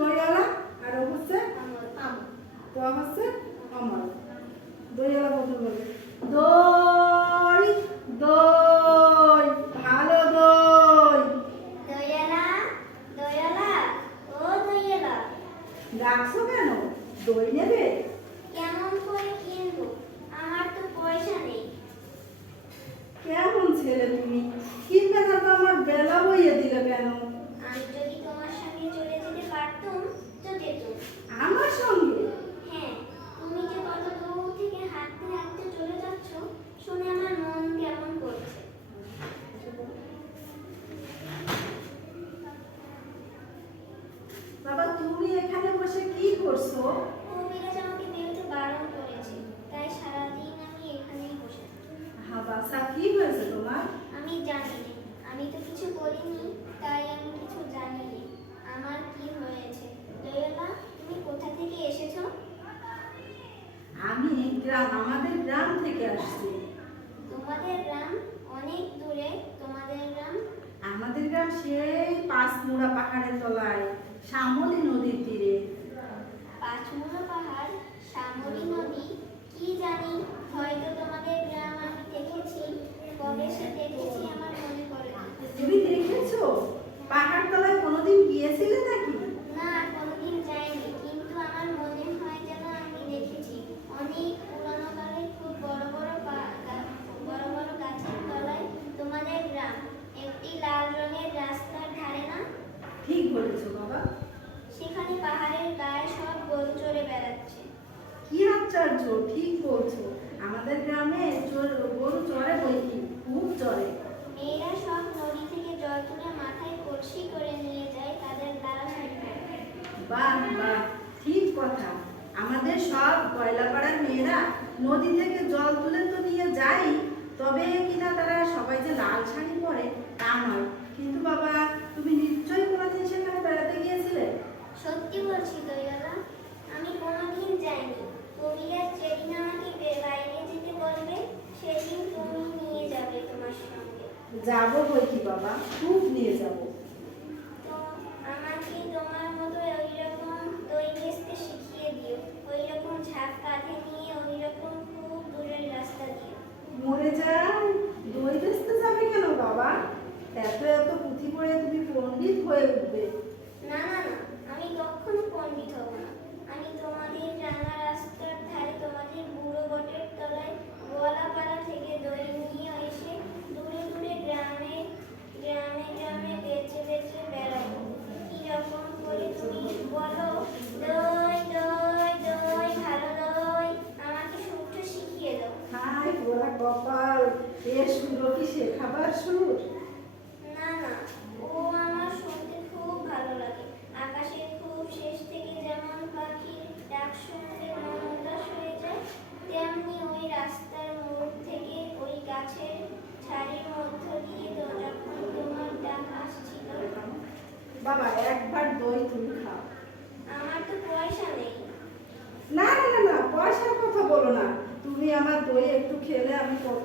দইওয়ালা আর ও হচ্ছে তো হচ্ছে অমল। দইওয়ালা বলতে বলে দই দই ভালো দই। দইয়ালা দইয়ালা ও দইয়ালা, ডাকছো কেন? দই নেবে? কেমন করে কিনবো? আমার তো পয়সা নেই। কেমন ছেলে তুমি, কিনবে না তো আমার বেলা বইয়ে দিলে কেন? আমি যদি তোমার সঙ্গে চলে যেতে পারতুম তো যেতুম। আমার সঙ্গে? হ্যাঁ, তুমি যে কত দূর থেকে হাঁটতে হাঁটতে চলে যাচ্ছ শুনে আমার মন কেমন করছে। বাবা তুমি এখানে বসে কি করছো? কবিরাজ আমাকে বেরোতে বারণ করেছে, তাই সারাদিন আমি এখানেই বসে থাকি। হ্যাঁ বাসা, কি হয়েছে তোমার? আমি জানি না, আমি তো কিছু করিনি, তাই আমি কিছু জানি না আমার কি হয়েছে। দয়ালা, তুমি কোথা থেকে এসেছো? আমি আমাদের গ্রাম থেকে আসছি। তোমাদের গ্রাম অনেক দূরে। তোমাদের গ্রাম? আমাদের গ্রাম সেই পাঁচমুড়া পাহাড়ের তলায় শ্যামলী নদীর তীরে। পাঁচমুড়া পাহাড়, শ্যামলী নদী, কি জানি, হয়তো তোমাদের গ্রাম আমি দেখেছি। কবে সে দেখেছি আমার মনে পড়ে না। তুমি দেখেছো? পাহাড় তলায় কোনোদিন গিয়েছিলে নাকি? না, কোনোদিন যাইনি, কিন্তু আমার মনে হয় যেন আমি দেখেছি। অনেক পুরানো কালে খুব বড় বড় বড় বড় গাছের তলায় তোমাদের গ্রাম, একটি লাল রঙের রাস্তার ধারে না? ঠিক বলেছো বাবা। সেখানে পাহাড়ের গায়ে সব গরু চড়ে বেড়াচ্ছে। কি আশ্চর্য, ঠিক বলছো। আমাদের গ্রামে গরু চড়ে বই কি, খুব চড়ে। মেয়েরা সব নদী থেকে জল তুলে মাথায় কলসি করে নিয়ে যায় তাদের লাল শাড়ি পরে। বাহ বাহ, ঠিক কথা। আমাদের সব কয়লাপাড়ার মেয়েরা নদী থেকে জল তুলে তো নিয়ে যায়, তবে কিনা তারা সবাই যে লাল শাড়ি পরে তা নয়। কিন্তু বাবা, তুমি নিশ্চয়ই কোনোদিন সেখানে বেড়াতে গিয়েছিলে? সত্যি বলছি দয়ালা, আমি কোনোদিন যাইনি। কবিরাজ যেদিন আমাকে বাইরে যেতে বলবে সেদিন তুমি নিয়ে যাবে তোমার সঙ্গে। যাবো বই কি বাবা, খুব নিয়ে যাবো। তো আমাকে তোমার মতো ওই রকম দই বেচতে শিখিয়ে দিও, ওই রকম ঝাঁক কাঁধে নিয়ে ওই রকম খুব দূরের রাস্তা দিও। মরে যায়, দই বেচতে যাবে কেন বাবা? এত এত পুঁথি পড়ে তুমি পণ্ডিত হয়ে উঠবে। না না না, আমি কখনো পণ্ডিত হব না। আমি তোমাদের রাঙা রাস্তার ধারে তোমাদের বুড়ো বটের তলায় গোয়ালাপাড়া থেকে দই নিয়ে এসে দূরে দূরে গ্রামে গ্রামে গ্রামে বেচে বেচে বেড়াবো। কি রকম করে তুমি বলো? দই দই দই ভালো দই, আমাকে সুরটা শিখিয়ে দাও। হায় পোড়া কপাল, এ সুর কি শেখাবার সুর? না না, ও আমার শুনতে খুব ভালো লাগে। আকাশের খুব শেষ থেকে যেমন পাখির ডাক শুনতে মন উদাস হয়ে যায়, তেমনি ওই রাস্তার মোড় থেকে ওই গাছের ছাড়ির মধ্য দিয়ে তো যখন তোমার ডাক আসছিল। বাবা একবার দই তুমি খাও। আমার তো পয়সা নেই। না না না না, পয়সার কথা বলো না। তুমি আমার দই একটু খেলে আমি কত